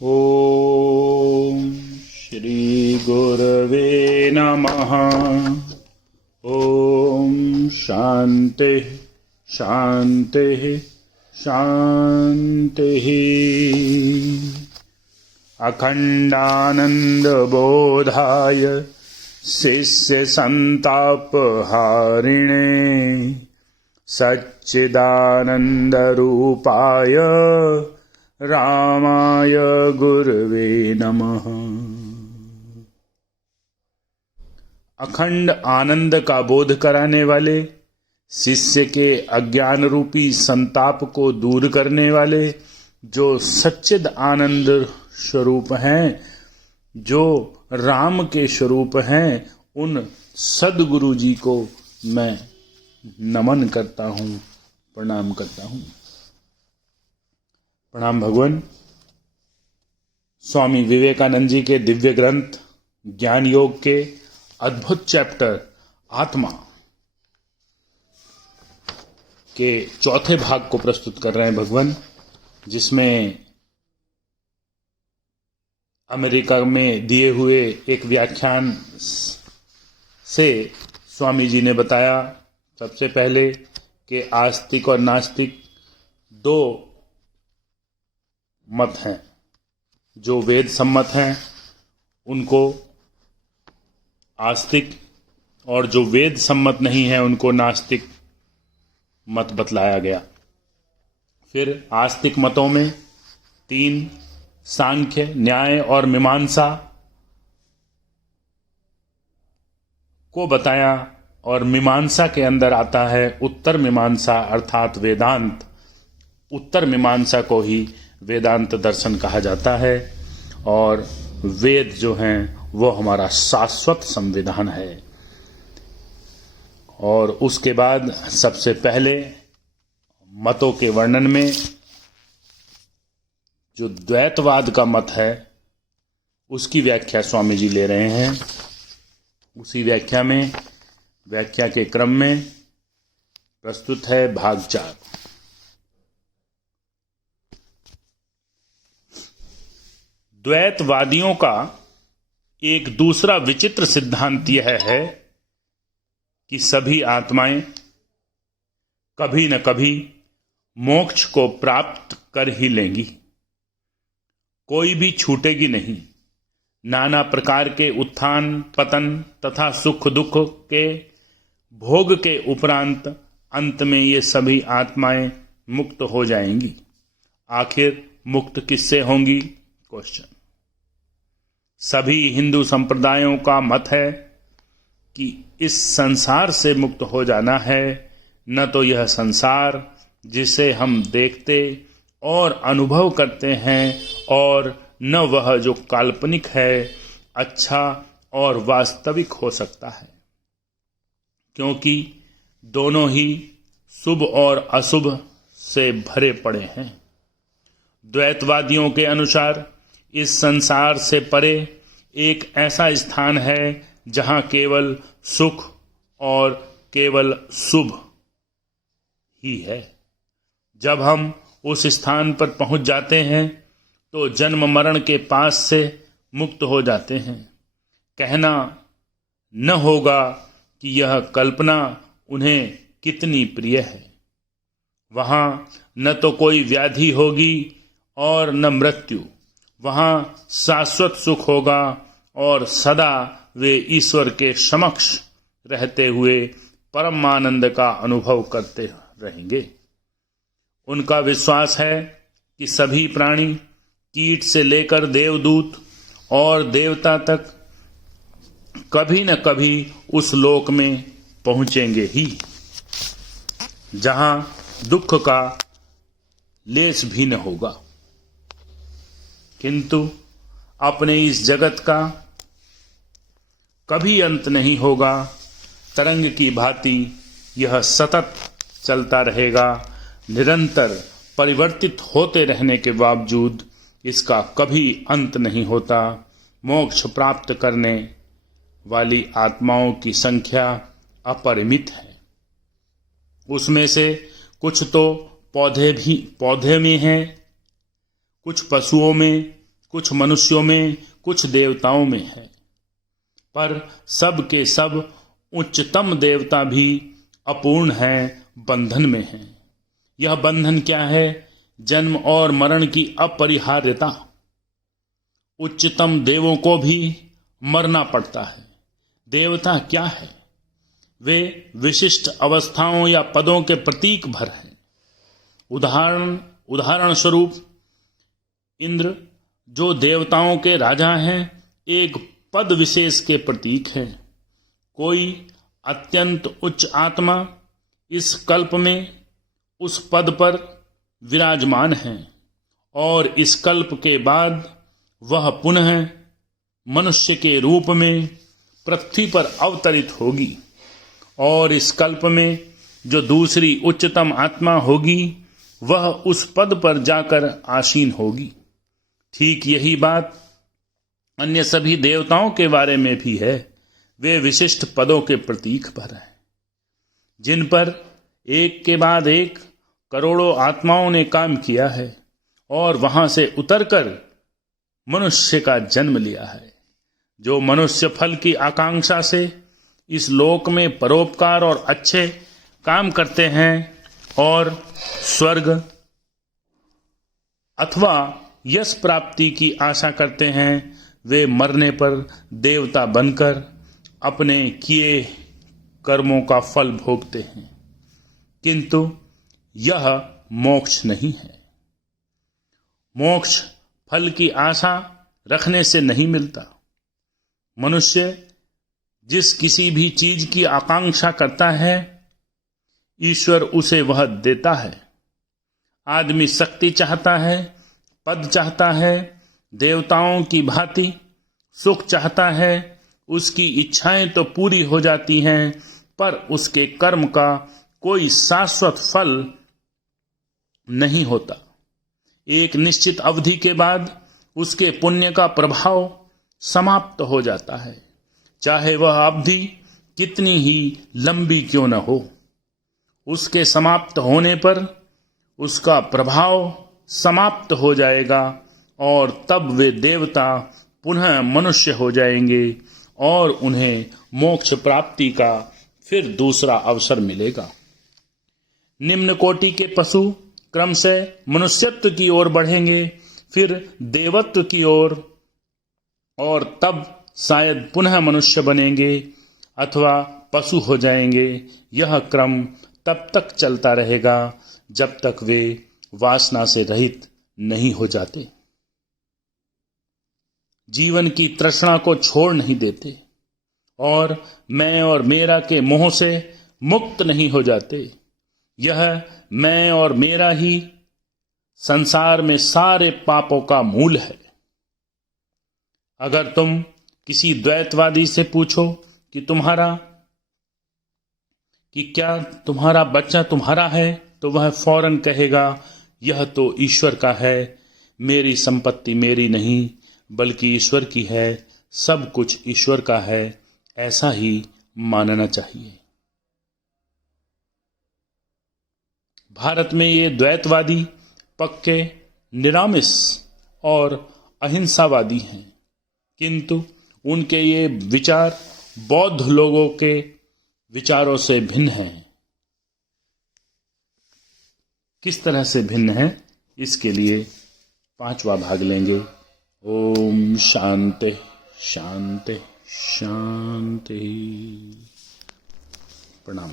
ॐ श्रीगुरवे नमः। ॐ शान्तिः शान्तिः शान्तिः। अखण्डानन्दबोधाय शिष्यसन्तापहारिणे सच्चिदानन्दरूपाय रामाय गुरवे नमः। अखंड आनंद का बोध कराने वाले, शिष्य के अज्ञान रूपी संताप को दूर करने वाले, जो सच्चिद आनंद स्वरूप हैं, जो राम के स्वरूप हैं, उन सद्गुरु जी को मैं नमन करता हूँ, प्रणाम करता हूँ। प्रणाम भगवान। स्वामी विवेकानंद जी के दिव्य ग्रंथ ज्ञान योग के अद्भुत चैप्टर आत्मा के चौथे भाग को प्रस्तुत कर रहे हैं भगवान, जिसमें अमेरिका में दिए हुए एक व्याख्यान से स्वामी जी ने बताया सबसे पहले कि आस्तिक और नास्तिक दो मत हैं। जो वेद सम्मत हैं उनको आस्तिक, और जो वेद सम्मत नहीं है उनको नास्तिक मत बतलाया गया। फिर आस्तिक मतों में तीन, सांख्य, न्याय और मीमांसा को बताया, और मीमांसा के अंदर आता है उत्तर मीमांसा अर्थात वेदांत। उत्तर मीमांसा को ही वेदांत दर्शन कहा जाता है, और वेद जो हैं वो हमारा शाश्वत संविधान है। और उसके बाद सबसे पहले मतों के वर्णन में जो द्वैतवाद का मत है उसकी व्याख्या स्वामी जी ले रहे हैं। उसी व्याख्या के क्रम में प्रस्तुत है भाग 4। द्वैतवादियों का एक दूसरा विचित्र सिद्धांत यह है कि सभी आत्माएं कभी न कभी मोक्ष को प्राप्त कर ही लेंगी, कोई भी छूटेगी नहीं। नाना प्रकार के उत्थान पतन तथा सुख दुख के भोग के उपरांत अंत में ये सभी आत्माएं मुक्त हो जाएंगी। आखिर मुक्त किससे होंगी? क्वेश्चन। सभी हिंदू संप्रदायों का मत है कि इस संसार से मुक्त हो जाना है, न तो यह संसार जिसे हम देखते और अनुभव करते हैं, और न वह जो काल्पनिक है अच्छा और वास्तविक हो सकता है, क्योंकि दोनों ही शुभ और अशुभ से भरे पड़े हैं। द्वैतवादियों के अनुसार इस संसार से परे एक ऐसा स्थान है जहां केवल सुख और केवल शुभ ही है। जब हम उस स्थान पर पहुंच जाते हैं तो जन्म मरण के पास से मुक्त हो जाते हैं। कहना न होगा कि यह कल्पना उन्हें कितनी प्रिय है। वहां न तो कोई व्याधि होगी और न मृत्यु। वहां शाश्वत सुख होगा और सदा वे ईश्वर के समक्ष रहते हुए परम आनंद का अनुभव करते रहेंगे। उनका विश्वास है कि सभी प्राणी, कीट से लेकर देवदूत और देवता तक, कभी न कभी उस लोक में पहुंचेंगे ही जहां दुख का लेश भी न होगा। किंतु अपने इस जगत का कभी अंत नहीं होगा। तरंग की भांति यह सतत चलता रहेगा। निरंतर परिवर्तित होते रहने के बावजूद इसका कभी अंत नहीं होता। मोक्ष प्राप्त करने वाली आत्माओं की संख्या अपरिमित है। उसमें से कुछ तो पौधे में हैं, कुछ पशुओं में, कुछ मनुष्यों में, कुछ देवताओं में है, पर सब के सब उच्चतम देवता भी अपूर्ण है, बंधन में है। यह बंधन क्या है? जन्म और मरण की अपरिहार्यता। उच्चतम देवों को भी मरना पड़ता है। देवता क्या है? वे विशिष्ट अवस्थाओं या पदों के प्रतीक भर हैं। उदाहरण स्वरूप इंद्र, जो देवताओं के राजा हैं, एक पद विशेष के प्रतीक हैं। कोई अत्यंत उच्च आत्मा इस कल्प में उस पद पर विराजमान है और इस कल्प के बाद वह पुनः मनुष्य के रूप में पृथ्वी पर अवतरित होगी और इस कल्प में जो दूसरी उच्चतम आत्मा होगी वह उस पद पर जाकर आसीन होगी। ठीक यही बात अन्य सभी देवताओं के बारे में भी है। वे विशिष्ट पदों के प्रतीक भर हैं, जिन पर एक के बाद एक करोड़ों आत्माओं ने काम किया है और वहां से उतरकर मनुष्य का जन्म लिया है, जो मनुष्य फल की आकांक्षा से इस लोक में परोपकार और अच्छे काम करते हैं और स्वर्ग अथवा यश प्राप्ति की आशा करते हैं, वे मरने पर देवता बनकर अपने किए कर्मों का फल भोगते हैं। किंतु यह मोक्ष नहीं है। मोक्ष फल की आशा रखने से नहीं मिलता। मनुष्य जिस किसी भी चीज की आकांक्षा करता है, ईश्वर उसे वह देता है। आदमी शक्ति चाहता है, पद चाहता है, देवताओं की भांति सुख चाहता है। उसकी इच्छाएं तो पूरी हो जाती हैं, पर उसके कर्म का कोई शाश्वत फल नहीं होता। एक निश्चित अवधि के बाद उसके पुण्य का प्रभाव समाप्त हो जाता है, चाहे वह अवधि कितनी ही लंबी क्यों न हो। उसके समाप्त होने पर उसका प्रभाव समाप्त हो जाएगा और तब वे देवता पुनः मनुष्य हो जाएंगे और उन्हें मोक्ष प्राप्ति का फिर दूसरा अवसर मिलेगा। निम्न कोटि के पशु क्रमशः मनुष्यत्व की ओर बढ़ेंगे, फिर देवत्व की ओर, और तब शायद पुनः मनुष्य बनेंगे अथवा पशु हो जाएंगे। यह क्रम तब तक चलता रहेगा जब तक वे वासना से रहित नहीं हो जाते, जीवन की तृष्णा को छोड़ नहीं देते और मैं और मेरा के मोह से मुक्त नहीं हो जाते। यह मैं और मेरा ही संसार में सारे पापों का मूल है। अगर तुम किसी द्वैतवादी से पूछो कि क्या तुम्हारा बच्चा तुम्हारा है, तो वह फौरन कहेगा यह तो ईश्वर का है, मेरी संपत्ति मेरी नहीं बल्कि ईश्वर की है, सब कुछ ईश्वर का है, ऐसा ही मानना चाहिए। भारत में ये द्वैतवादी पक्के निरामिष और अहिंसावादी हैं, किंतु उनके ये विचार बौद्ध लोगों के विचारों से भिन्न हैं। किस तरह से भिन्न है, इसके लिए 5वां भाग लेंगे। ओम शांति शांति शांति। प्रणाम।